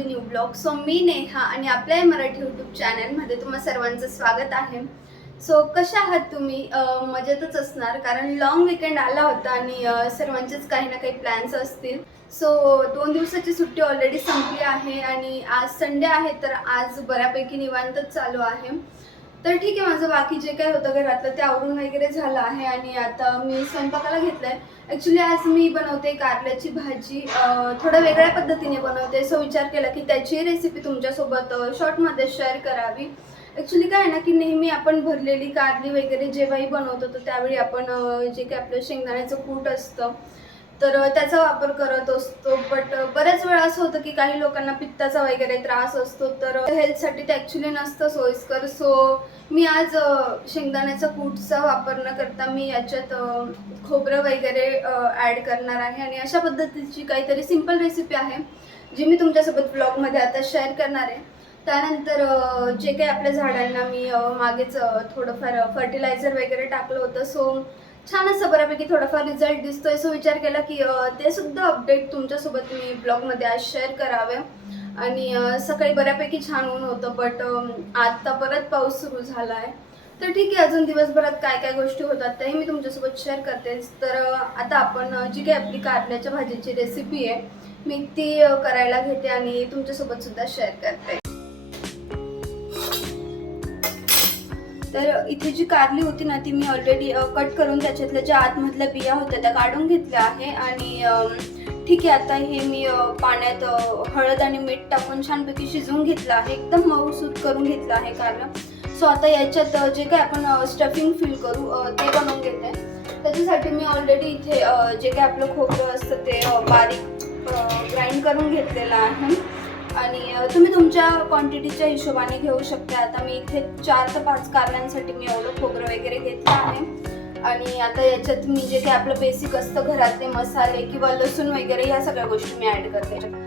To new blog so मी नेहा आणि आपल्या मराठी यूट्यूब चॅनलमध्ये तुम्हा सर्वांचं स्वागत आहे. सो कशा आहात तुम्ही? मजेतच असणार कारण लॉंग विकेंड आला होता आणि सर्वांचेच काही ना काही प्लॅन्स असतील. सो दोन दिवसाची सुट्टी ऑलरेडी संपली आहे आणि आज संडे आहे तर आज बऱ्यापैकी निवांतच चालू आहे. तर ठीक आहे माझं बाकी जे काय होतं घरातलं ते आवरून वगैरे झालं आहे आणि आता मी स्वयंपाकाला घेतलंय. ॲक्च्युली आज मी बनवते कारल्याची भाजी. थोडं वेगळ्या पद्धतीने बनवते. सो विचार केला की त्याची रेसिपी तुमच्यासोबत शॉर्टमध्ये शेअर करावी. ॲक्च्युली काय आहे ना की नेहमी आपण भरलेली कारली वगैरे जेव्हाही बनवतो तर त्यावेळी आपण जे काही आपलं शेंगदाण्याचं कूट असतं तर त्याचा वापर करत असतो. बट बऱ्याच वेळा असं होतं की काही लोकांना पित्ताचा वगैरे त्रास असतो. तर हेल्थसाठी ते ॲक्च्युली नसतं सोयीस्कर. सो मी आज शेंगदाण्याचा कूटचा वापर न करता मी याच्यात खोबरं वगैरे ॲड करणार आहे. आणि अशा पद्धतीची काहीतरी सिंपल रेसिपी आहे जी मी तुमच्यासोबत ब्लॉगमध्ये आता शेअर करणार आहे. त्यानंतर जे काही आपल्या झाडांना मी मागेच थोडंफार फर्टिलायझर वगैरे टाकलं होतं. सो छान असं बऱ्यापैकी थोडाफार रिझल्ट दिसतोय. सो विचार केला की ते सुद्धा अपडेट तुमच्यासोबत मी ब्लॉगमध्ये आज शेअर करावे. आणि सकाळी बऱ्यापैकी छान ऊन होतं बट आता परत पाऊस सुरू झाला आहे तर ठीक आहे अजून दिवसभरात काय काय गोष्टी होतात त्याही मी तुमच्यासोबत शेअर करतेच. तर आता आपण जी काही आपली कारल्याच्या भाजीची रेसिपी आहे मी ती करायला घेते आणि तुमच्यासोबत सुद्धा शेअर करते. तर इथे जी कारली होती ना ती मी ऑलरेडी कट करून त्याच्यातल्या ज्या आतमधल्या बिया होत्या त्या काढून घेतल्या आहे. आणि ठीक आहे आता हे मी पाण्यात हळद आणि मीठ टाकून छानपैकी शिजवून घेतलं आहे. एकदम मऊसूत करून घेतलं आहे कारलं. सो आता याच्यात जे काय आपण स्टफिंग फिल करू ते बनवून घेते. त्याच्यासाठी मी ऑलरेडी इथे जे काय आपलं खोबरं असतं ते बारीक ग्राइंड करून घेतलेलं आहे. आणि तुम्ही तुमच्या क्वांटिटीच्या हिशोबाने घेऊ शकता. आता मी इथे चार ते पाच कारल्यांसाठी मी एवढं खोबरं वगैरे घेतलं आहे. आणि आता याच्यात मी जे काही आपलं बेसिक असतं घरातले मसाले किंवा लसूण वगैरे या सगळ्या गोष्टी मी ॲड करते.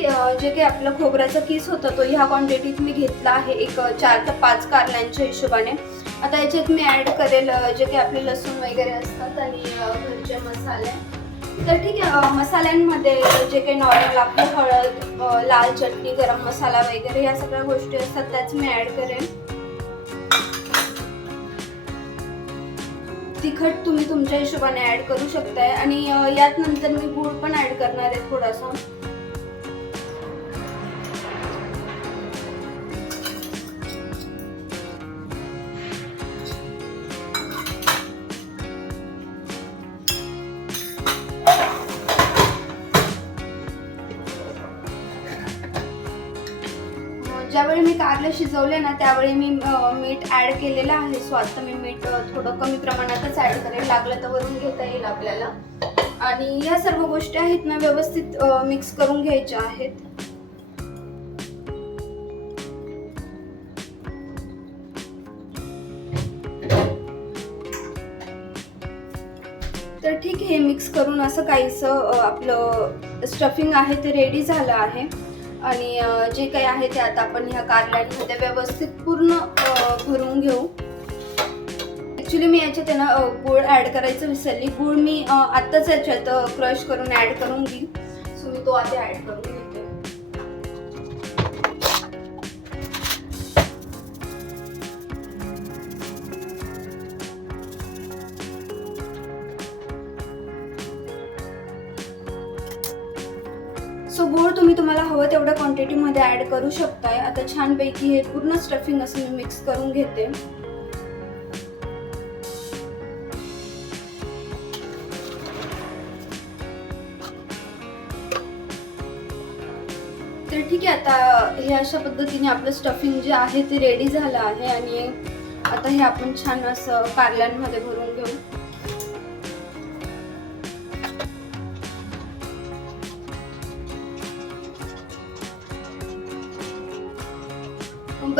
जे काही आपलं खोबऱ्याचा किस होता तो ह्या क्वांटिटीत मी घेतला आहे एक चार ते पाच कारल्यांच्या हिशोबाने. आता याच्यात मी ॲड करेल जे काही आपले लसूण वगैरे असतात आणि घरचे मसाले. तर ठीक आहे मसाल्यांमध्ये जे काही नॉर्मल आपली हळद लाल चटणी गरम मसाला वगैरे या सगळ्या गोष्टी असतात त्याच मी ॲड करेन तिखट तुम्ही तुमच्या हिशोबाने ॲड करू शकताय. आणि यात नंतर मी गूळ पण ॲड करणार आहे थोडासा. ज्यावेळी मी कारले शिजवले ना त्यावेळी मी मीठ ॲड केलेलं आहे. सो मी मीठ थोडं कमी प्रमाणातच ॲड करेल. लागलं तर वरून घेता येईल आपल्याला. आणि या सर्व गोष्टी आहेत ना व्यवस्थित मिक्स करून घ्यायच्या आहेत. तर ठीक आहे मिक्स करून असं काहीसं आपलं स्टफिंग आहे ते रेडी झालं आहे. आणि जे काही आहे ते आता आपण ह्या कारल्यांमध्ये व्यवस्थित पूर्ण भरून घेऊ. ॲक्च्युली मी याच्यात आहे ना गूळ ॲड करायचं विसरली. गूळ मी आत्ताच याच्यात क्रश करून ॲड करून घेईन सो मी तो आधी ॲड करून तुम्हाला हवं तेवढ्या क्वांटिटीमध्ये ॲड करू शकताय. आता छानपैकी हे पूर्ण स्टफिंग असं मी मिक्स करून घेते. तर ठीक आहे आता हे अशा पद्धतीने आपलं स्टफिंग जे आहे ते रेडी झालं आहे आणि आता हे आपण छान असं कारल्यांमध्ये भरून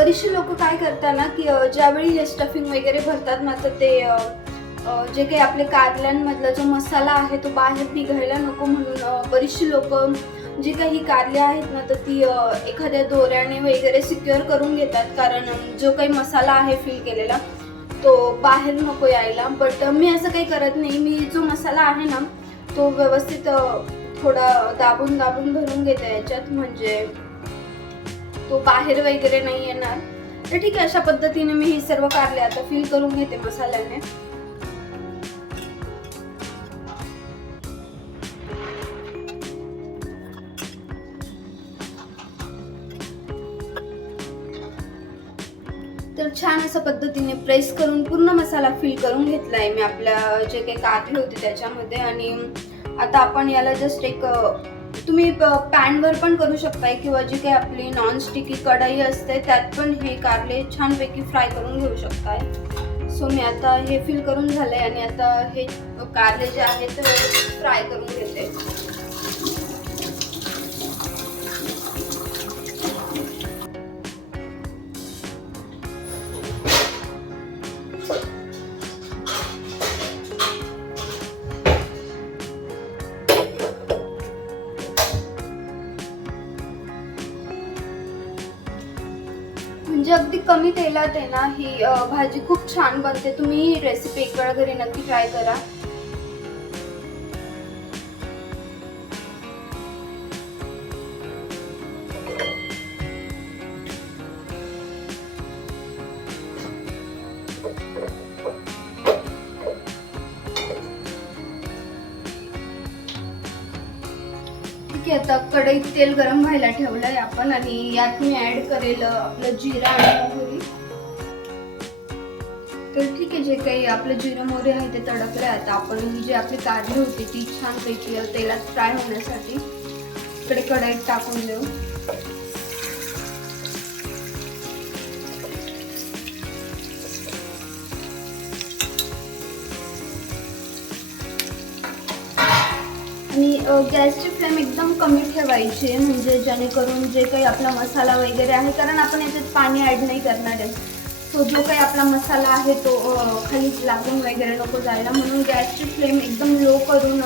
बरेचसे लोक काय करतात ना की ज्यावेळी हे स्टफिंग वगैरे भरतात ना तर ते जे काही आपले कारल्यांमधला जो मसाला आहे तो बाहेर निघायला नको म्हणून बरीचशी लोक जी काही कारले आहेत ना तर ती एखाद्या दोऱ्याने वगैरे सिक्युअर करून घेतात. कारण जो काही मसाला आहे फिल केलेला तो बाहेर नको यायला. बट मी असं काही करत नाही. मी जो मसाला आहे ना तो व्यवस्थित थोडा दाबून दाबून भरून घेते याच्यात. म्हणजे तो बाहेर वगैरे नाही येणार. तर ठीक आहे अशा पद्धतीने मी ही सर्व कारले आता फिल करून घेते मसाल्याने. तर छान अशा पद्धतीने प्रेस करून पूर्ण मसाला फिल करून घेतला आहे मी आपल्या जे काही कारले होते त्याच्यामध्ये. आणि आता आपण याला जस्ट एक तुम्ही पॅनवर पण करू शकताय किंवा जी काही आपली नॉन स्टिकी कढाई असते त्यात पण हे कारले छानपैकी फ्राय करून घेऊ शकताय. सो मी आता हे फिल करून झालंय आणि आता हे कारले जे आहेत ते फ्राय करून घेते. म्हणजे अगदी कमी तेलात आहे ना ही अ, भाजी खूप छान बनते. तुम्ही ही रेसिपी एक वेळा घरी नक्की ट्राय करा. आता कढईत तेल गरम व्हायला ठेवलंय आपण आणि यात मी ऍड करेल आपलं जिरा आणि मोहरी. तर ठीक आहे जे काही आपलं जिरं मोहरी आहे ते तडकले आता आपण ही जी आपली काढली होती ती छानपैकी अ, तेलात फ्राय होण्यासाठी इकडे कढईत टाकून देऊ. गॅसची फ्लेम एकदम कमी ठेवायची म्हणजे जेणेकरून जे काही आपला मसाला वगैरे आहे कारण आपण याच्यात पाणी ॲड नाही करणार आहे. सो जो काही आपला मसाला आहे तो खाली लागून वगैरे नको जायला. म्हणून गॅसची फ्लेम एकदम लो करून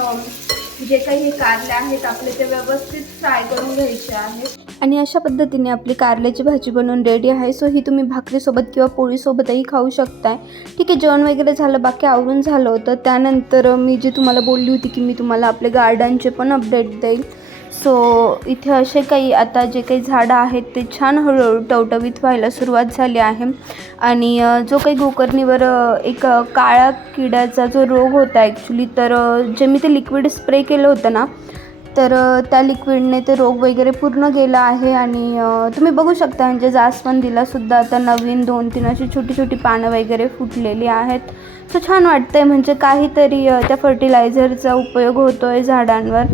जे काही कारले आहेत आपले ते व्यवस्थित फ्राय करून घ्यायचे आहेत. आणि अशा पद्धतीने आपली कारल्याची भाजी बनवून रेडी आहे. सो ही तुम्ही भाकरीसोबत किंवा पोळीसोबतही खाऊ शकताय. ठीक आहे जेवण वगैरे झालं बाकी आवरून झालं होतं. त्यानंतर मी जी तुम्हाला बोलली होती की मी तुम्हाला आपले गार्डनचे पण अपडेट देईल. सो इथे असे काही आता जे काही झाडं आहेत ते छान हळूहळू टवटवीत व्हायला सुरुवात झाली आहे. आणि जो काही गोकर्णीवर एक काळ्या काळा किड्याचा जो रोग होता ॲक्च्युली तर जे मी ते लिक्विड स्प्रे केलं होतं ना तर त्या लिक्विडने ते रोग वगैरे पूर्ण गेला आहे. आणि तुम्ही बघू शकता म्हणजे जास्वंदीलासुद्धा आता नवीन दोन तीन अशी छोटी छोटी पानं वगैरे फुटलेली आहेत. सो छान वाटतं आहे म्हणजे काहीतरी त्या फर्टिलायझरचा उपयोग होतो आहे झाडांवर.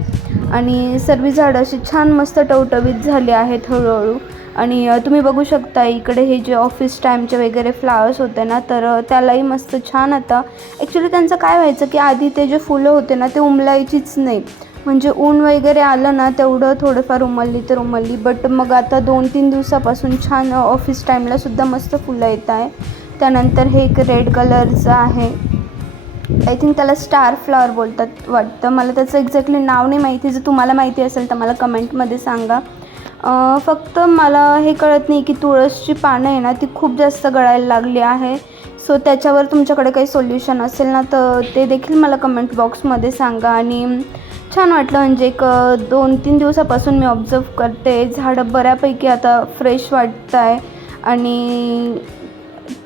आणि सर्व झाडं अशी छान मस्त टवटवीत झाली आहेत हळूहळू. आणि तुम्ही बघू शकता इकडे हे जे ऑफिस टाईमचे वगैरे फ्लावर्स होते ना तर त्यालाही मस्त छान आता ॲक्च्युली त्यांचं काय व्हायचं की आधी ते जे फुलं होते ना ते उमलायचीच नाही. म्हणजे ऊन वगैरे आलं ना तेवढं थोडंफार उमलली तर उमलली. बट मग आता दोन तीन दिवसापासून छान ऑफिस टाईमला सुद्धा मस्त फुलं येत आहे. त्यानंतर हे एक रेड कलरचं आहे. आय थिंक त्याला स्टार फ्लॉवर बोलतात वाटतं. मला त्याचं एक्झॅक्टली नाव नाही माहिती. जर तुम्हाला माहिती असेल तर मला कमेंटमध्ये सांगा. फक्त मला हे कळत नाही की तुळसची पानं आहे ना ती खूप जास्त गळायला लागली आहे. सो त्याच्यावर तुमच्याकडे काही सोल्युशन असेल ना तर ते देखील मला कमेंट बॉक्समध्ये सांगा. आणि छान वाटलं म्हणजे एक दोन तीन दिवसापासून मी ऑब्झर्व करते. झाडं बऱ्यापैकी आता फ्रेश वाटत आहे आणि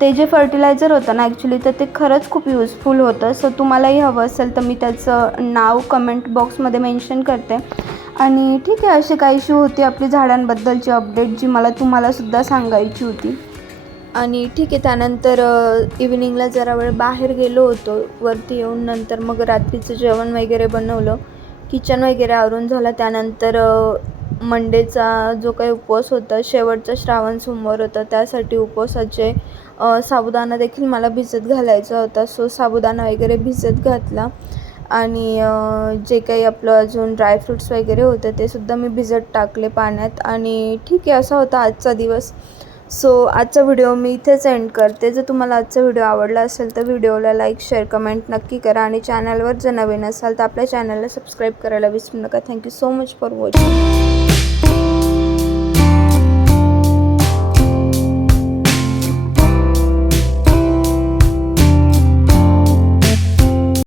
ते जे फर्टिलायझर होतं ना ॲक्च्युली तर ते खरंच खूप यूजफुल होतं. सो तुम्हालाही हवं असेल तर मी त्याचं नाव कमेंट बॉक्समध्ये मेन्शन करते. आणि ठीक आहे अशी इशू होती आपली झाडांबद्दलची अपडेट जी मला तुम्हालासुद्धा सांगायची होती? आणि ठीक आहे त्यानंतर इव्हिनिंगला जरा वेळ बाहेर गेलो होतो. वरती येऊन नंतर मग रात्रीचं जेवण वगैरे बनवलं. किचन वगैरे आवरून झालं. त्यानंतर मंडेचा जो काही उपवास होता शेवटचा श्रावण सोमवार होता त्यासाठी उपवासाचे साबुदाणा देखील मला भिजत घालायचा होता. सो साबुदाणा वगैरे भिजत घातला. आणि जे काही आपलं अजून ड्रायफ्रुट्स वगैरे होते ते सुद्धा मी भिजत टाकले पाण्यात. आणि ठीक आहे असा होता आजचा दिवस. सो आजचा व्हिडिओ मी इथेच एंड करते. जर तुम्हाला आजचा व्हिडिओ आवडला असेल तर व्हिडिओला लाईक शेअर कमेंट नक्की करा. आणि चॅनलवर जर नवीन असाल तर आपल्या चॅनलला सबस्क्राईब करायला विसरू नका. Thank you so much for watching